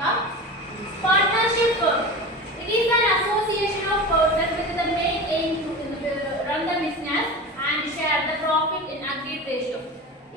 partnership firm. It is an association of persons with the main aim to run the business and share the profit in agreed ratio.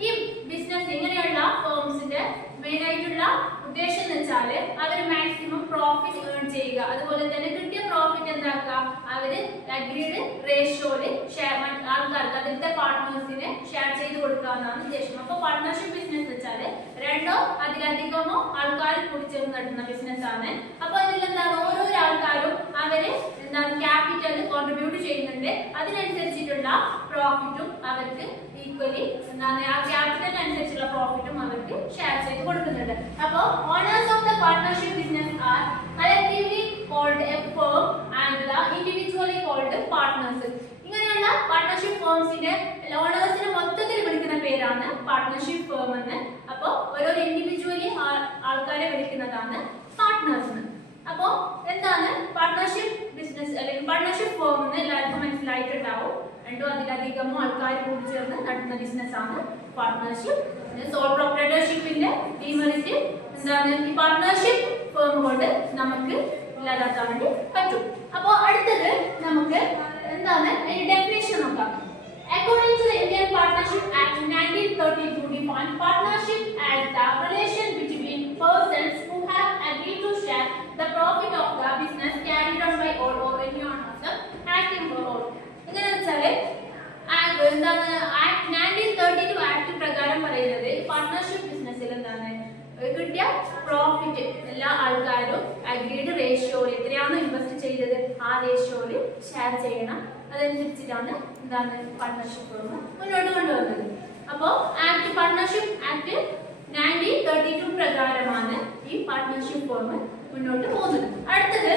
ഈ business ഇങ്ങനെയുള്ള ഫേംസിന്റെ main ആയിട്ടുള്ള ഉദ്ദേശം എന്ന് വെച്ചാൽ അവർ maximum profit earn ചെയ്യുക, അതുപോലെ തന്നെ കിട്ടിയ പ്രോഫിറ്റ് എന്താക്കുക അവര് അഗ്രീഡ് റേഷ്യോയില് ഷെയർ ആൾക്കാർക്ക് അതിന്റെ പാർട്ട്നേഴ്സിന് ഷെയർ ചെയ്ത് കൊടുക്കുക എന്നാണ് ഉദ്ദേശം. അപ്പോൾ പാർട്ട്ണർഷിപ്പ് ബിസിനസ് വെച്ചാൽ രണ്ടോ അതിലധികമോ ആൾക്കാർ കൂടി ചേർന്ന് നടത്തുന്ന ബിസിനസ് ആണ്. അപ്പോൾ അതിൽ എന്താണ് ഓരോരോ ആൾക്കാരും അവര് എന്താണ് ക്യാപിറ്റൽ കോൺട്രിബ്യൂട്ട് ചെയ്യുന്നുണ്ട്, അതിനനുസരിച്ചിട്ടുള്ള പ്രോഫിറ്റും അവർക്ക് ഈക്വലി എന്താണ് ആ ക്യാപിറ്റൽ അനുസരിച്ചുള്ള പ്രോഫിറ്റും അവർക്ക് ഷെയർ ചെയ്ത് കൊടുക്കുന്നുണ്ട്. അപ്പോൾ owners of the partnership business are collectively called a firm and the individually called partners. ഇങ്ങനെയുള്ള പാർട്ട്ണർഷിപ്പ് ഫേംസിന്റെ ഓണേഴ്സിനെ മൊത്തത്തിൽ വിളിക്കുന്ന പേരാണ് പാർട്ട്ണർഷിപ്പ് ഫേം എന്ന്. അപ്പോൾ ഓരോ ഇൻഡിവിജ്വലി ആൾക്കാരെ വിളിക്കുന്നതാണ് പാർട്ട്നേഴ്സ്. അപ്പോൾ എന്താണ് പാർട്ട്ണർഷിപ്പ് ബിസിനസ് അല്ലെങ്കിൽ പാർട്ട്ണർഷിപ്പ് ഫേം എന്ന് എല്ലാവർക്കും മനസ്സിലായിട്ടുണ്ടാവും. രണ്ടോ അതിലധികമോ ആൾക്കാർ കൂടി ചേർന്ന് നടത്തുന്ന ബിസിനസ് ആണ് പാർട്ട്ണർഷിപ്പ്. സോൾ പ്രൊപ്രൈറ്റർഷിപ്പിന്റെ ഡിമെറിറ്റ് എന്താണ് ഈ പാർട്ട്ണർഷിപ്പ് ഫേം കൊണ്ട് നമുക്ക് ഇല്ലാതാക്കാൻ വേണ്ടി പറ്റും. അപ്പോൾ അടുത്തത് നമുക്ക് എന്താണ് അതിന്റെ ഡെഫിനിഷൻ നോക്കാം. According to the Indian Partnership Act 1932 define partnership as the relation between persons who have agreed to share the profit of the business carried on by all or any one of them acting for all. ഇങ്ങനെ വെച്ചാൽ എന്താണ് act 1932 act പ്രകാരം പറയുന്നത് partnership ബിസിനസ്സിൽ എന്താണ് കിട്ടിയ profit എല്ലാ ആൾക്കാരും അഗ്രീഡ് റേഷ്യോയിൽ എത്രയാണോ ഇൻവെസ്റ്റ് ചെയ്തത് ആ റേഷ്യോയിൽ ഷെയർ ചെയ്യണം. അതനുസരിച്ചിട്ടാണ് എന്താണ് പാർട്ട്ണർഷിപ്പ് ഫേം മുന്നോട്ട് കൊണ്ടുവന്നത്. അപ്പോൾ പാർട്ട്ണർഷിപ്പ് ആക്ട് 1932 പ്രകാരമാണ് ഈ പാർട്ട്ണർഷിപ്പ് ഫേം മുന്നോട്ട് പോകുന്നത്. അടുത്തത്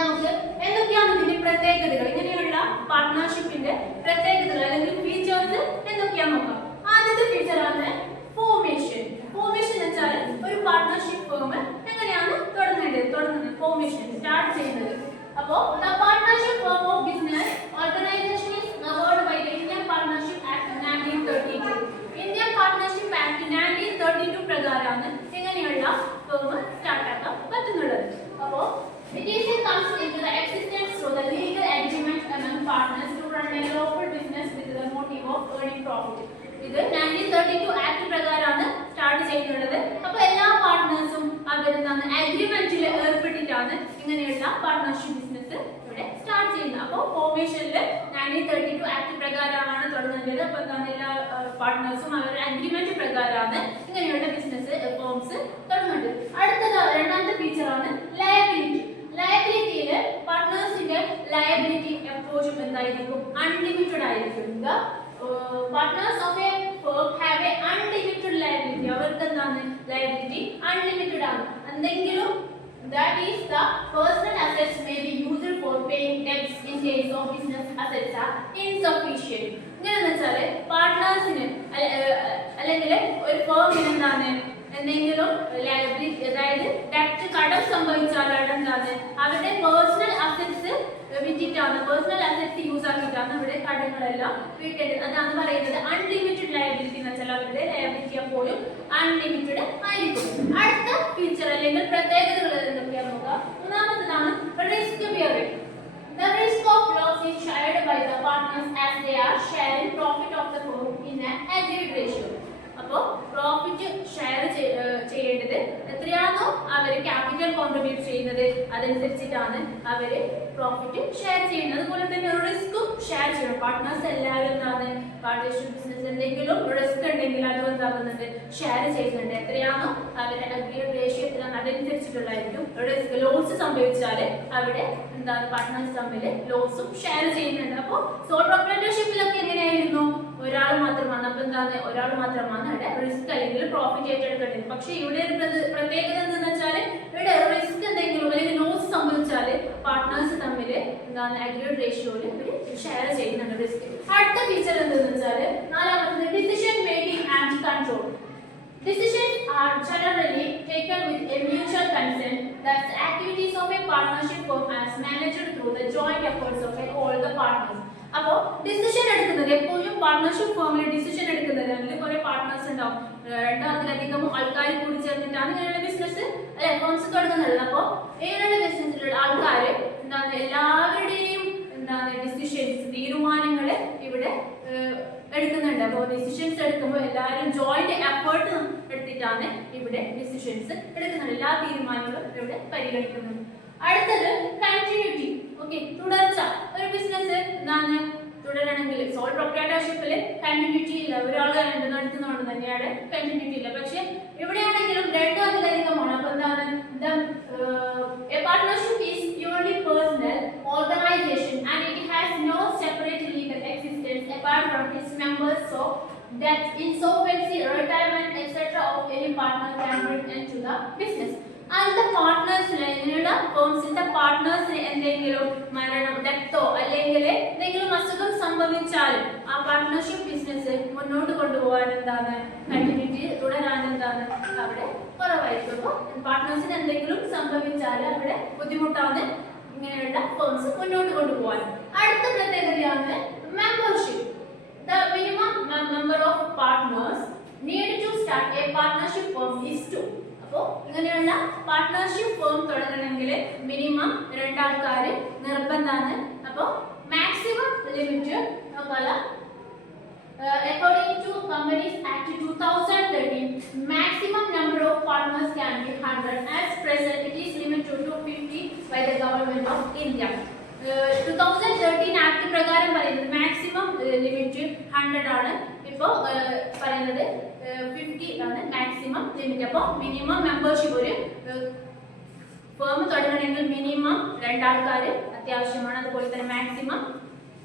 നമുക്ക് എന്തൊക്കെയാണ് ഇതിന്റെ പ്രത്യേകതകൾ, ഇങ്ങനെയുള്ള പാർട്ട്ണർഷിപ്പിന്റെ പ്രത്യേകതകൾ അല്ലെങ്കിൽ ഫീച്ചേഴ്സ് എന്തൊക്കെയാണെന്ന് നോക്കാം. ആദ്യത്തെ ഫീച്ചറാണ് ഫോർമേഷൻ. ഫോർമേഷൻ എന്ന് വെച്ചാൽ ഒരു പാർട്ട്ണർഷിപ്പ് ഫേം എങ്ങനെയാണ് തുടങ്ങുന്നത് ഫോർമേഷൻ സ്റ്റാർട്ട് ചെയ്യുന്നത്. അപ്പോൾ the partnership firm of business organization is governed by the Indian Partnership Act 1932. Indian Partnership Act 1932 പ്രകാരമാണ് ഇങ്ങനെയുള്ള ഫേം സ്റ്റാർട്ട് ആക്കാൻ പറ്റുന്നത്. അപ്പോൾ it is comes into the existence through the legal agreement among partners to run a lawful business with the motive of earning profit. ഇത് 1932 act പ്രകാരമാണ് start ചെയ്യുന്നത്. അപ്പോൾ എല്ലാ പാർട്ട്നേഴ്സും അവരെന്താണ് അഗ്രിമെന്റിൽ ഏർപ്പെട്ടിട്ടാണ് ഇങ്ങനെയുള്ള പാർട്ട്ണർഷിപ്പ് ബിസിനസ് ഇവിടെ സ്റ്റാർട്ട് ചെയ്യുന്നത്. അപ്പോൾ ഫോർമേഷനിൽ 1932 ആക്ട് പ്രകാരമാണ് തുടങ്ങുന്നത്. അപ്പോൾ എന്താണ് എല്ലാ പാർട്ട്നേഴ്സും അവരുടെ അഗ്രിമെന്റ് പ്രകാരമാണ് ഇങ്ങനെയുള്ള ബിസിനസ് ഫോംസ് തുടങ്ങുന്നത്. അടുത്തത് രണ്ടാമത്തെ ഫീച്ചറാണ് ലയബിലിറ്റി. ലയബിലിറ്റിയില് പാർട്ട്നേഴ്സിന്റെ ലയബിലിറ്റി എപ്പോഴും എന്തായിരിക്കും അൺലിമിറ്റഡ് ആയിരിക്കും. Partners of a firm have a unlimited liability. അവർക്ക് എന്താണ് ലയബിലിറ്റി അൺലിമിറ്റഡ് ആണ്. എന്തെങ്കിലും that is the personal assets may be used for paying debts in case of business assets are insufficient. ഇങ്ങനെ വെച്ചാൽ പാർട്ട്നേഴ്സിന് അല്ലെങ്കിൽ ഒരു ഫേമിന് എന്താണ് എന്തെങ്കിലും ലയബിലിറ്റി അതായത് ഡെപ്റ്റ് കടം സംഭവിച്ചാൽ എന്താണ് അവരുടെ പേഴ്സണൽ അസറ്റ്സ് വിറ്റിട്ടാണ് പേഴ്സണൽ അസറ്റ്സ് യൂസ് ആക്കിയിട്ടാണ് ഇവിടെ കടങ്ങളെല്ലാം വീട്ടേണ്ടത്. അതാണ് പറയുന്നത് അൺലിമിറ്റഡ് ലയബിലിറ്റി എന്ന് വെച്ചാൽ അവരുടെ ലയബിലിറ്റി എപ്പോഴും അൺലിമിറ്റഡ് ആയിരിക്കും. അടുത്ത ഫീച്ചർ അല്ലെങ്കിൽ പ്രത്യേകതകൾ എന്തൊക്കെയാണെന്ന് നോക്കാം. മൂന്നാമത്തേതാണ് risk bearing. The risk of loss is shared by the partners as they are sharing profit of the firm in an agreed ratio. അപ്പോൾ പ്രോഫിറ്റ് ഷെയർ ചെയ്യേണ്ടത് എത്രയാണോ അവർ ക്യാപിറ്റൽ കോൺട്രിബ്യൂട്ട് ചെയ്യുന്നത് അതനുസരിച്ചിട്ടാണ് അവർ പ്രോഫിറ്റ് ഷെയർ ചെയ്യുന്നത്. അതുപോലെ തന്നെ റിസ്ക്കും ഷെയർ ചെയ്യണം. പാർട്ട്നേഴ്സ് എല്ലാവരും എന്താണ് പാർട്ട്ണർഷിപ്പ് ബിസിനസ് എന്തെങ്കിലും റിസ്ക് ഉണ്ടെങ്കിൽ അത് എന്താകുന്നുണ്ട് ഷെയർ ചെയ്യുന്നുണ്ട്. എത്രയാണോ അവരുടെ അഗ്രീഡ് റേഷ്യോ എത്രയാണ് അതനുസരിച്ചിട്ടുള്ളതായിരിക്കും. റിസ്ക് ലോസ് സംഭവിച്ചാൽ അവിടെ എന്താണ് പാർട്ട്നേഴ്സ് തമ്മിൽ ലോസും ഷെയർ ചെയ്യുന്നുണ്ട്. അപ്പോൾ സോൾ പ്രൊപ്രൈറ്റർഷിപ്പിലൊക്കെ എങ്ങനെയായിരുന്നു ഒരാൾ മാത്രമാണ്. അപ്പോൾ എന്താണ് ഒരാൾ മാത്രമാണ് അവിടെ റിസ്ക് അല്ലെങ്കിൽ പ്രോഫിറ്റ് ഏറ്റെടുക്കേണ്ടത്. പക്ഷെ ഇവിടെ ഒരു പ്രത്യേകത എന്താണെന്ന് വെച്ചാൽ ഇവിടെ റിസ്ക് എന്തെങ്കിലും അല്ലെങ്കിൽ ലോസ് സംഭവിച്ചാൽ പാർട്ട്നേഴ്സ് തമ്മിൽ എന്താണ് അഗ്രീഡ് റേഷ്യോയിൽ ഇവർ ഷെയർ ചെയ്യുന്നുണ്ട് റിസ്ക്. അടുത്ത ഫീച്ചർ എന്താണെന്ന് വെച്ചാൽ നാലാമത്തത് decision making and control. Decisions are generally taken with a mutual consent. Thus, activities of a partnership firm are managed through the joint efforts of all the partners. അപ്പോൾ decision എടുക്കുന്നത് എപ്പോഴും partnership ഫോമിൽ decision എടുക്കുന്നത് അല്ലെങ്കിൽ കുറെ partners ഉണ്ടാവും, രണ്ടോ അതിലധികം ആൾക്കാർ കൂടി ചേർന്നിട്ടാണ് ഇങ്ങനെയുള്ള ബിസിനസ് ഫോംസ് തുടങ്ങുന്നത്. അപ്പോൾ ഇങ്ങനെയുള്ള ബിസിനസ്സിലുള്ള ആൾക്കാർ എന്താണ് എല്ലാവരുടെയും എന്താണ് ഡിസിഷൻസ് തീരുമാനങ്ങൾ ഇവിടെ എടുക്കുന്നുണ്ട്. അപ്പോൾ ഡിസിഷൻസ് എടുക്കുമ്പോൾ എല്ലാവരും ജോയിന്റ് എഫേർട്ട് എടുത്തിട്ടാണ് ഇവിടെ ഡിസിഷൻസ് എടുക്കുന്നത്. എല്ലാ തീരുമാനങ്ങളും ഇവിടെ പരിഗണിക്കുന്നുണ്ട്. അടുത്തത് കണ്ടിന്യൂറ്റി. ഓക്കെ, തുടർച്ച. ഒരു ബിസിനസ് എന്താണ് തുടരണമെങ്കിൽ സോൾ പ്രൊപ്രൈറ്റർഷിപ്പിൽ കണ്ടിന്യൂറ്റി ഇല്ല, ഒരാൾ നടത്തുന്നതുകൊണ്ട് തന്നെയാണ് കണ്ടിന്യൂറ്റി ഇല്ല. പക്ഷെ ഇവിടെയാണെങ്കിലും രണ്ടോ അതിലധികമാണ്. അപ്പൊ എന്താണ് a partnership is purely personal organization and it has no separate legal existence apart from its members, so that insolvency, retirement, etc. of any partner can bring end to the business. അതിന്റെ പാർട്ട്നേഴ്സിന് ഇങ്ങനെയുള്ള ഫോംസിന്റെ പാർട്ട്നേഴ്സിന് എന്തെങ്കിലും മരണം, ഡെത്തോ അല്ലെങ്കിൽ എന്തെങ്കിലും അസുഖം സംഭവിച്ചാൽ ആ partnership business മുന്നോട്ട് കൊണ്ടുപോകാൻ എന്താണ് കണ്ടിന്യൂറ്റി തുടരാൻ എന്താണ് അവിടെ കുറവായിരിക്കും. അപ്പോൾ പാർട്ട്നേഴ്സിന് എന്തെങ്കിലും സംഭവിച്ചാൽ അവിടെ ബുദ്ധിമുട്ടാണ് ഇങ്ങനെയുള്ള ഫോംസ് മുന്നോട്ട് കൊണ്ടുപോകാൻ. അടുത്ത പ്രത്യേകതയാണ് membership. The minimum number of partners need to start a partnership firm is 2. അപ്പോൾ ഇങ്ങനെയുള്ള പാർട്ട്ണർഷിപ്പ് ഫോം തുടങ്ങണമെങ്കിൽ മിനിമം 2 ആൾക്കാർ നിർബന്ധമാണ്. അപ്പോൾ മാക്സിമം ലിമിറ്റ് നോക്കാല according to Companies Act 2013 maximum number of partners can be 100. As present it is limited to 50 by the government of India. 2013 act പ്രകാരം പറയുന്നത് maximum limit 100 ആണ്. ഇപ്പോൾ പറയുന്നത് 50 ആണ് മാക്സിമം ലിമിറ്റ്. അപ്പോൾ മിനിമം മെമ്പർഷിപ്പ് ഒരു ഫേം തുടങ്ങണമെങ്കിൽ മിനിമം 2 ആൾക്കാർ അത്യാവശ്യമാണ്. അതുപോലെ തന്നെ മാക്സിമം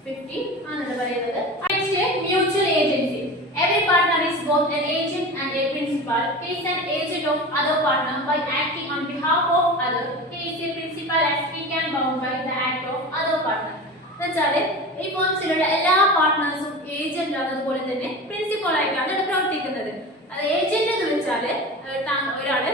50 ആണെന്ന് പറയുന്നത്. Mutual agency. Every partner is both an agent and a principal. He is an agent of other partner by acting on behalf of other. He is a principal as he can bound by the act of other partner. എന്നുവെച്ചാല് ഈ ഫോംസിലുള്ള എല്ലാ പാർട്ട്നേഴ്സും agent അതുപോലെ തന്നെ principal ആയിട്ടാണ് ഇവിടെ പ്രവർത്തിക്കുന്നത്. അത് agent എന്ന് വെച്ചാല് ഒരാള്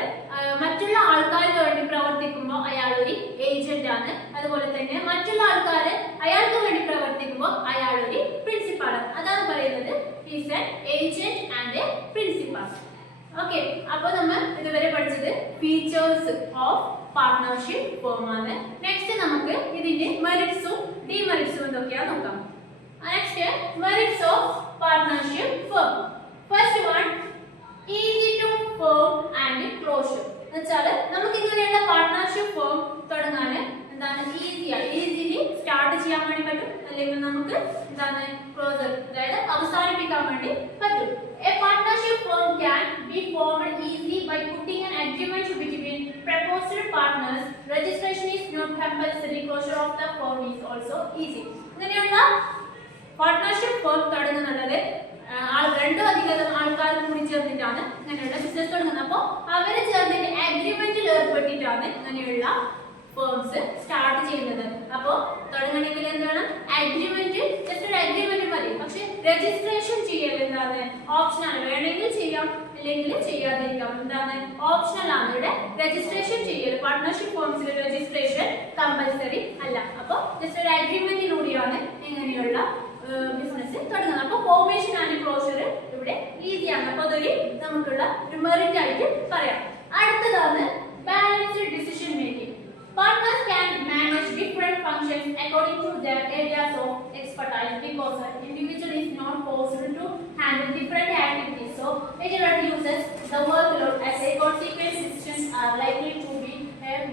മറ്റുള്ള ആൾക്കാർക്ക് വേണ്ടി പ്രവർത്തിക്കുമ്പോൾ അയാൾ ഒരു ഏജന്റ് ആണ്. അതുപോലെ തന്നെ മറ്റുള്ള ആൾക്കാര് അയാൾക്ക് വേണ്ടി പ്രവർത്തിക്കുമ്പോൾ അയാൾ ഒരു പ്രിൻസിപ്പൽ. അതാണ് പറയുന്നത് is an agent and a principal. Okay, അപ്പോൾ നമ്മൾ ഇതുവരെ പഠിച്ചത് ഫീച്ചേഴ്സ് ഓഫ് പാർട്ട്ണർഷിപ്പ് ഫോം ആണ്. നെക്സ്റ്റ് നമുക്ക് ഇതിന്റെ മെറിറ്റ്സും ഡിമെറിറ്റ്സും എന്തൊക്കെയാ നോക്കാം. Next merits of partnership form. First one, easy to form and closure. എന്നുവെച്ചാൽ നമുക്ക് ഇങ്ങനെയുള്ള പാർട്ട്ണർഷിപ്പ് ഫോം തുടങ്ങാൻ എന്താണ് ഈസിലി സ്റ്റാർട്ട് ചെയ്യാൻ വേണ്ടി പറ്റും, അല്ലെങ്കിൽ നമുക്ക് എന്താണ് ക്ലോസർ അതായത് അവസാനിപ്പിക്കാൻ വേണ്ടി പറ്റും. A partnership firm can be formed easily by putting an agreement between proposed partners. Registration is not compulsory. Closure of the firm is also easy. ഇങ്ങനെയുള്ള പാർട്ട്ണർഷിപ്പ് ഫോം തുടങ്ങുന്നത് രണ്ടോ അധികം ആൾക്കാർ കൂടി ചേർന്നിട്ടാണ് ഇങ്ങനെയുള്ള ബിസിനസ് തുടങ്ങുന്നത്. അപ്പോൾ അവർ ചേർന്നിട്ട് അഗ്രിമെന്റിൽ ഏർപ്പെട്ടിട്ടാണ് ഇങ്ങനെയുള്ള ഫോംസ് സ്റ്റാർട്ട് ചെയ്യുന്നത്. അപ്പോൾ തുടങ്ങണമെങ്കിൽ എന്താണ് അഗ്രിമെന്റ്, ജസ്റ്റ് ഒരു അഗ്രിമെന്റ് മതി. പക്ഷെ രജിസ്ട്രേഷൻ ചെയ്യൽ എന്താണ് ഓപ്ഷണൽ, വേണമെങ്കിൽ ചെയ്യാം അല്ലെങ്കിൽ ചെയ്യാതിരിക്കാം. എന്താണ് ഓപ്ഷണൽ ആണ്. ഇവിടെ രജിസ്ട്രേഷൻ ചെയ്യൽ പാർട്ട്ണർഷിപ്പ് ഫോംസിൽ രജിസ്ട്രേഷൻ കമ്പൽസറി അല്ല. അപ്പോൾ ജസ്റ്റ് ഒരു അഗ്രിമെന്റിലൂടെയാണ് ഇങ്ങനെയുള്ള ബിസിനസ് തുടങ്ങുന്നത്. അപ്പോൾ ഫോർമേഷൻ ആൻഡ് ക്ലോഷർ ഇവിടെ ഈസിയാണ്. അപ്പോൾ അതൊരു നമുക്കുള്ള ഒരു മെറിറ്റ് ആയിട്ട് പറയാം. അടുത്തതാണ് balanced decision making. Partners can manage different functions according to their areas of expertise because an individual is not forced to handle different activities. So it reduces the workload. As a consequence, decisions are likely to be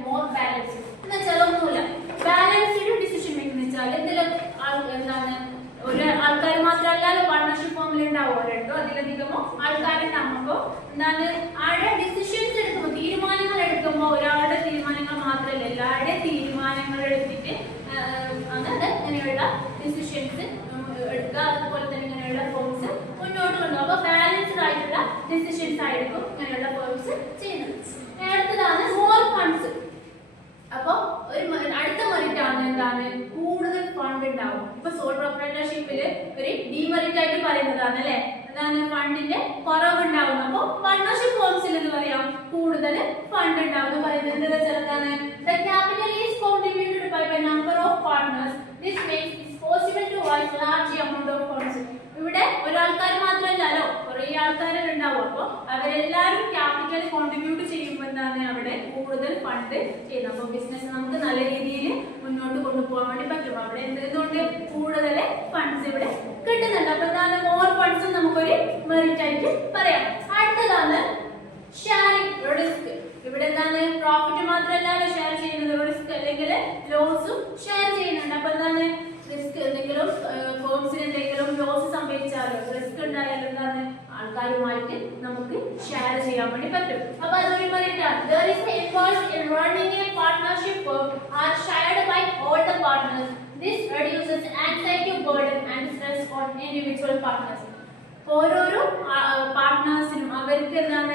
more balanced. എന്നുവെച്ചാൽ ഒന്നുമില്ല, balanced decision making വെച്ചാൽ ഇതിൽ എന്താണ് ഒരു ആൾക്കാർ മാത്രമല്ലല്ലോ partnership ഫോമിൽ ഉണ്ടാവുമോ, രണ്ടോ അതിലധികമോ ആൾക്കാരുണ്ടാകുമ്പോൾ എന്താണ് ആരുടെ ഡിസിഷൻസ് എടുക്കുമ്പോൾ തീരുമാനങ്ങൾ എടുക്കുമ്പോൾ ഒരാളുടെ തീരുമാനങ്ങൾ മാത്രമല്ല എല്ലാവരുടെയും തീരുമാനങ്ങൾ എടുത്തിട്ട് അതായത് ഇങ്ങനെയുള്ള ഡിസിഷൻസ് എടുക്കുക. അതുപോലെ തന്നെ ഇങ്ങനെയുള്ള ഫോംസ് മുന്നോട്ട് കൊണ്ടുപോകും. അപ്പോൾ ബാലൻസ്ഡ് ആയിട്ടുള്ള ഡിസിഷൻസ് ആയിരിക്കും ഇങ്ങനെയുള്ള ഫോംസ് ചെയ്യുന്നത്. അടുത്തതാണ് മോർ ഫണ്ട്സ്. അപ്പോൾ ഒരു അടുത്ത മെറിറ്റ് ആണ് എന്താണ് കൂടുതൽ ഫണ്ട് ഉണ്ടാവും. ഇപ്പൊ സോൾ പ്രൊപ്രൈറ്റർഷിപ്പിൽ ഒരു ഡിമെറിറ്റ് ആയിട്ട് പറയുന്നതാണ് അല്ലെ, എന്താണ് ഫണ്ടിന്റെ കുറവുണ്ടാവും. അപ്പോൾ പാർട്ട്ണർഷിപ്പ് ഫോംസിൽ എന്ന് പറയാം കൂടുതൽ ഫണ്ട് ഉണ്ടാവും എന്ന് പറയുന്നത്. എന്താ വെച്ചാൽ the capital is contributed by a number of partners. This makes it possible to requires large amount of funds. ഇവിടെ ഒരാൾക്കാർ മാത്രമല്ലല്ലോ കുറേ ആൾക്കാരുണ്ടാവും. അപ്പോൾ അവരെല്ലാവരും ക്യാപിറ്റൽ കോൺട്രിബ്യൂട്ട് ചെയ്യുമ്പോൾ എന്താണ് അവിടെ കൂടുതൽ ഫണ്ട് ചെയ്യുന്നത്. അപ്പോൾ ബിസിനസ് നമുക്ക് നല്ല രീതിയിൽ മുന്നോട്ട് കൊണ്ടുപോകാൻ വേണ്ടി പറ്റും. അവിടെ എന്തുകൊണ്ട് കൂടുതൽ ഫണ്ട്സ് ഇവിടെ കിട്ടുന്നുണ്ട്. അപ്പോൾ എന്താണ് മോർ ഫണ്ട്സ് നമുക്കൊരു മെറിറ്റ് ആയിട്ട് പറയാം. അടുത്തതാണ് ഷെയറിംഗ് റിസ്ക്. ഇവിടെ എന്താണ് പ്രോഫിറ്റ് മാത്രമല്ലല്ലോ ഷെയർ ചെയ്യുന്നത്, റിസ്ക് അല്ലെങ്കിൽ ലോസും ഷെയർ ചെയ്യുന്നുണ്ട്. അപ്പോൾ എന്താണ് റിസ്ക് എന്തെങ്കിലും ഫേംസിന് എന്തെങ്കിലും ലോസ് സംഭവിച്ചാലോ റിസ്ക് ഉണ്ടായാലും എന്താണ് ആൾക്കാരുമായിട്ട് നമുക്ക് ഷെയർ ചെയ്യാൻ വേണ്ടി പറ്റും. അപ്പോൾ അതൊരു മെറിറ്റാണ്. There is a effort in running a partnership firm are shared by all the partners. This reduces anxiety burden and stress on individual partners. ഓരോരോ പാർട്ട്നേഴ്സിനും അവർക്ക് എന്താണ്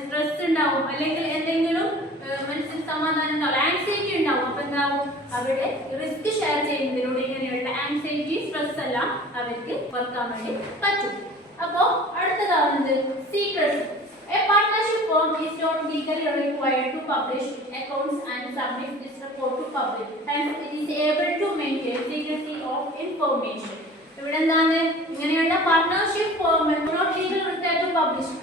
സ്ട്രെസ് ഉണ്ടാവും അല്ലെങ്കിൽ എന്തെങ്കിലും മനസ്സിൽ സമാധാനം ഉണ്ടാവും, ആൻസൈറ്റി ഉണ്ടാവും. അപ്പൊ എന്താവും അവിടെ റിസ്ക് ഷെയർ ചെയ്യുന്നതിലൂടെ ഇങ്ങനെയുള്ള ആൻസൈറ്റി സ്ട്രെസ് എല്ലാം അവർക്ക് കുറക്കാൻ വേണ്ടി പറ്റും. അപ്പോ അടുത്തതാവുന്നത് secrets. A partnership firm is not legally required to publish accounts and submit this report to public. Hence, it is able to maintain secrecy of information. ഇവിടെ എന്താണ് ഇങ്ങനെയുള്ള partnership form not legal required to publish.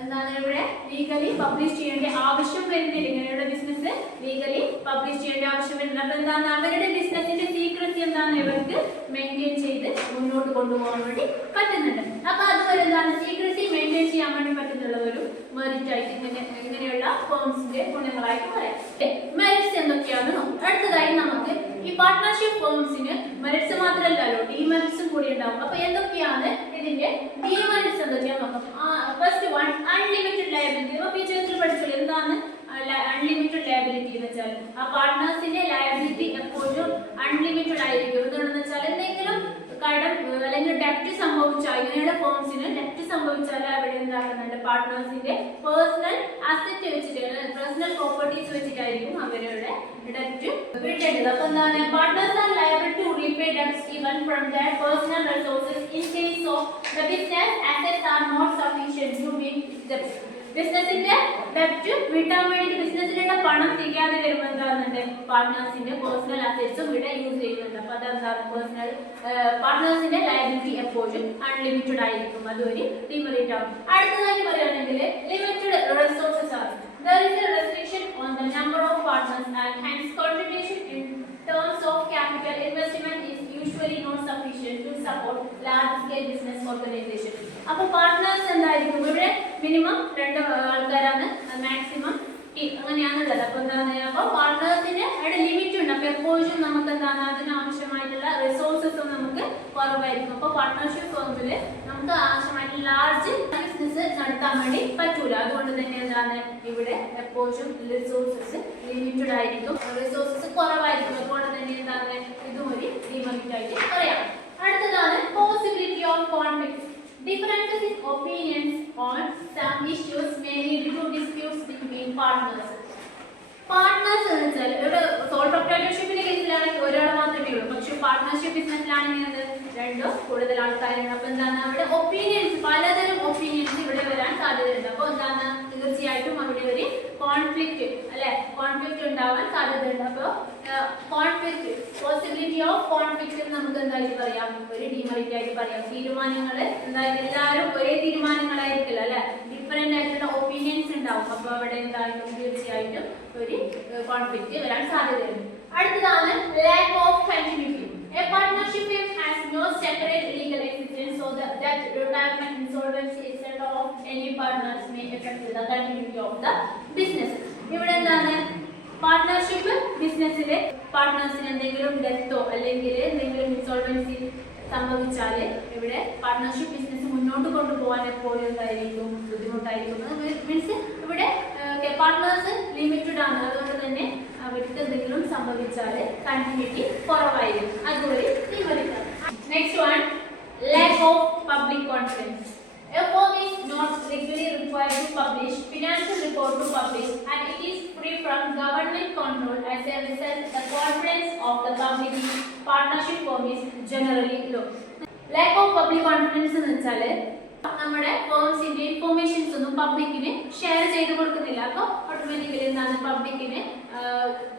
എന്താണ് ഇവിടെ legally publish ചെയ്യേണ്ട ആവശ്യം വരുന്നില്ല. ഇങ്ങനെയുള്ള business legally publish ചെയ്യേണ്ട ആവശ്യം വരുന്നില്ല. അപ്പൊ എന്താണ് അവരുടെ ബിസിനസിന്റെ സീക്രസി എന്താണ് ഇവർക്ക് മെയിൻറ്റെയിൻ ചെയ്ത് മുന്നോട്ട് കൊണ്ടുപോകാൻ വേണ്ടി പറ്റുന്നുണ്ട്. അപ്പൊ അതുപോലെ എന്താണ് സീക്രസി മെയിൻറ്റെയിൻ ചെയ്യാൻ വേണ്ടി പറ്റുന്നുള്ള ഒരു മെറിറ്റ് ആയിട്ട് ഇങ്ങനെയുള്ള ഫേംസിന്റെ ഗുണങ്ങളായിട്ട് പറയാം. മെറിറ്റ്സ് എന്തൊക്കെയാണ് നോക്കും. അടുത്തതായി നമുക്ക് ഈ പാർട്ട്ണർഷിപ്പ് ഫേംസിന് മെറിറ്റ്സ് മാത്രമല്ലല്ലോ ഡിമെറിറ്റ്സും കൂടി ഉണ്ടാവും. അപ്പൊ എന്തൊക്കെയാണ് ഇതിന്റെ ഡിമെറിറ്റ്സ് എന്തൊക്കെയാന്ന് നോക്കാം. First one unlimited liability. അപ്പൊ ഫീച്ചേഴ്സിൽ പഠിച്ചല്ലോ എന്താണ് അൺലിമിറ്റഡ് ലയബിലിറ്റി എന്ന് വെച്ചാൽ ആ പാർട്ട്നേഴ്സിന്റെ ലയബിലിറ്റി എപ്പോഴും അൺലിമിറ്റഡ് ആയിരിക്കും. എന്തുകൊണ്ടെന്ന് വെച്ചാൽ എന്തെങ്കിലും കടം അല്ലെങ്കിൽ ഡെപ്റ്റ് സംഭവിച്ചാൽ ഇങ്ങനെയുള്ള ഫേംസിന് ഡെപ്റ്റ് സംഭവിച്ചാൽ അവിടെ എന്താക്കുന്നുണ്ട് പാർട്ട്നേഴ്സിന്റെ പേഴ്സണൽ അസറ്റ് വെച്ചിട്ട് പേഴ്സണൽ പ്രോപ്പർട്ടീസ് വെച്ചിട്ടായിരിക്കും അവരുടെ ഡെപ്റ്റ് വീട്ടേണ്ടത്. അപ്പൊ എന്താണ് partners are liable to repay debts even from their personal resources in case of the business assets are not sufficient to meet debts. ബിസിനസിന്റെ ഡെപ്റ്റ് വീട്ടാൻ വേണ്ടി ബിസിനസ്സിലുള്ള പണം തികയാതെ വരുമ്പോൾ എന്താകുന്നുണ്ട് പാർട്ട്നേഴ്സിന്റെ പേഴ്സണൽ അസറ്റ്സും ഇവിടെ യൂസ് ചെയ്യുന്നുണ്ട്. അപ്പൊ അതെന്താണ് പേഴ്സണൽ പാർട്ട്നേഴ്സിന്റെ ലയബിലിറ്റി എപ്പോഴും അൺലിമിറ്റഡ് ആയിരിക്കും. അതൊരു ഡിമെറിറ്റ് ആവും. അടുത്തതായി പറയുകയാണെങ്കിൽ ലിമിറ്റഡ് റിസോഴ്സസ് ആണ്. There is a restriction on the number of partners and hence contribution in terms of capital investment is usually not sufficient to support large scale business organization. അപ്പോൾ partners എന്തായിരിക്കും ഇവിടെ minimum 2 ആൾക്കാരാണ്, maximum അങ്ങനെയാണുള്ളത്. അപ്പോൾ എന്താണ് അപ്പോൾ പാർട്ട്നേഴ്സിന് അവിടെ limit ഉണ്ട്. അപ്പോൾ എപ്പോഴും നമുക്ക് എന്താണ് അതിനാവശ്യമായിട്ടുള്ള റിസോഴ്സസും നമുക്ക് കുറവായിരിക്കും. അപ്പോൾ പാർട്ട്ണർഷിപ്പ് ഫേമിൽ നമുക്ക് ആവശ്യമായിട്ടുള്ള ലാർജ് ബിസിനസ് നടത്താൻ വേണ്ടി പറ്റൂല. അതുകൊണ്ട് തന്നെ എന്താണ് ഇവിടെ എപ്പോഴും റിസോഴ്സസ് ലിമിറ്റഡ് ആയിരിക്കും, റിസോഴ്സസ് കുറവായിരിക്കും. അതുകൊണ്ട് തന്നെ എന്താണ് ഇതും ഒരു ഡിമെറിറ്റ് ആയിട്ട് പറയാം. അടുത്തതാണ് possibility of conflicts. Differences in opinions on some issues may lead to disputes between partners. Partners എന്ന് വെച്ചാൽ ഇവിടെ സോൾ പ്രൊപ്രൈറ്റർഷിപ്പിന്റെ കേസിലാണെങ്കിൽ ഒരാൾ മാത്രമേ ഉള്ളൂ. പക്ഷെ പാർട്ട്ണർഷിപ്പ് ബിസിനസ്സിലാണെങ്കിൽ രണ്ടോ കൂടുതൽ ആൾക്കാരുണ്ട്. അപ്പൊ എന്താണ് അവിടെ ഒപ്പീനിയൻസ് പലതരം ഒപ്പീനിയൻസ് ഇവിടെ വരാൻ സാധ്യതയുണ്ട്. അപ്പൊ എന്താണ് തീർച്ചയായിട്ടും അവിടെ ഒരു കോൺഫ്ലിക്റ്റ് അല്ലെ കോൺഫ്ലിക്റ്റ് ഉണ്ടാവാൻ സാധ്യതയുണ്ട്. അപ്പോൾ കോൺഫ്ലിക്റ്റ് പോസിബിലിറ്റി ഓഫ് കോൺഫ്ലിക്റ്റ് നമുക്ക് എന്തായിട്ട് പറയാം ഒരു ഡിമെറിറ്റ് ആയിട്ട് പറയാം. തീരുമാനങ്ങൾ എന്തായാലും എല്ലാവരും ഒരേ തീരുമാനങ്ങളായിരിക്കില്ല അല്ലെ, ഡിഫറെന്റ് ആയിട്ടുള്ള ഒപ്പീനിയൻസ് ഉണ്ടാവും. അപ്പോൾ അവിടെ എന്തായാലും തീർച്ചയായിട്ടും ഒരു കോൺഫ്ലിക്റ്റ് വരാൻ സാധ്യതയുണ്ട്. അടുത്തതാണ് lack of continuity. A partnership firm has no separate legal existence, so that retirement, insolvency, etc. of any partners may affect the continuity of the business. ഇവിടെ എന്താണ് പാർട്ട്ണർഷിപ്പ് ബിസിനസ്സിലെ പാർട്ട്നേഴ്സിന് എന്തെങ്കിലും ഡെത്തോ അല്ലെങ്കിൽ എന്തെങ്കിലും ഇൻസോൾവൻസി സംഭവിച്ചാൽ ഇവിടെ പാർട്ട്ണർഷിപ്പ് ബിസിനസ് മുന്നോട്ട് കൊണ്ടുപോകാൻ എപ്പോഴും എന്തായിരിക്കും ബുദ്ധിമുട്ടായിരിക്കും. മീൻസ് ഇവിടെ പാർട്ട്നേഴ്സ് ലിമിറ്റഡ് ആണ്. അതുകൊണ്ട് തന്നെ അവർക്ക് എന്തെങ്കിലും സംഭവിച്ചാൽ കണ്ടിന്യൂറ്റി കുറവായിരിക്കും. അതുപോലെ next one lack of public confidence. A firm is not legally required to publish financial report to publish and it is free from government control. As a result, the confidence of the public in partnership firm is generally low. Lack of public confidence എന്ന് വെച്ചാൽ നമ്മുടെ ഫേംസിന്റെ informations ഒന്നും പബ്ലിക്കിന് share ചെയ്ത് കൊടുക്കുന്നില്ല. അപ്പോൾ automatically എന്താണ് പബ്ലിക്കിന്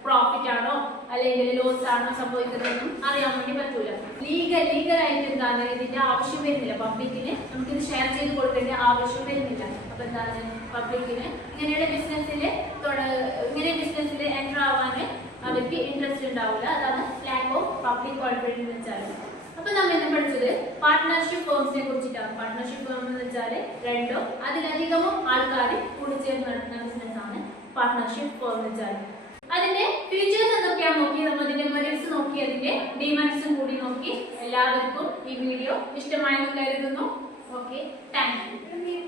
പ്രോഫിറ്റ് ആണോ അല്ലെങ്കിൽ ലോസ് ആണോ സംഭവിക്കുന്നതെന്നും അറിയാൻ വേണ്ടി പറ്റൂല. ലീഗലായിട്ട് എന്താണ് ഇതിന്റെ ആവശ്യം വരുന്നില്ല. പബ്ലിക്കിന് നമുക്കിത് ഷെയർ ചെയ്ത് കൊടുക്കേണ്ട ആവശ്യം വരുന്നില്ല. അപ്പൊ എന്താണ് പബ്ലിക്കിന് ഇങ്ങനെ ബിസിനസ്സിൽ എൻ്റർ ആവാൻ അവർക്ക് ഇൻട്രസ്റ്റ് ഉണ്ടാവില്ല. അതാണ് ലാക്ക് ഓഫ് പബ്ലിക് കോൺഫിഡൻസ് എന്ന് വെച്ചാൽ. അപ്പൊ നമ്മൾ ഇന്ന് പഠിച്ചത് പാർട്ട്ണർഷിപ്പ് ഫേംസിനെ കുറിച്ചിട്ടാണ്. പാർട്ട്ണർഷിപ്പ് ഫേം എന്ന് വെച്ചാൽ രണ്ടോ അതിലധികമോ ആൾക്കാർ കൂടിച്ചേർന്ന് നടത്തുന്ന ബിസിനസ് ആണ് പാർട്ട്ണർഷിപ്പ് ഫേം എന്ന് വെച്ചാൽ. അതിന്റെ ഫീച്ചേഴ്സ് എന്തൊക്കെയാണ് നോക്കി, നമ്മൾ അതിന്റെ മെറിറ്റ്സ് നോക്കി, അതിന്റെ ഡിമെറിറ്റ്സും കൂടി നോക്കി. എല്ലാവർക്കും ഈ വീഡിയോ ഇഷ്ടമായെന്ന് കരുതുന്നു. Okay, thank you.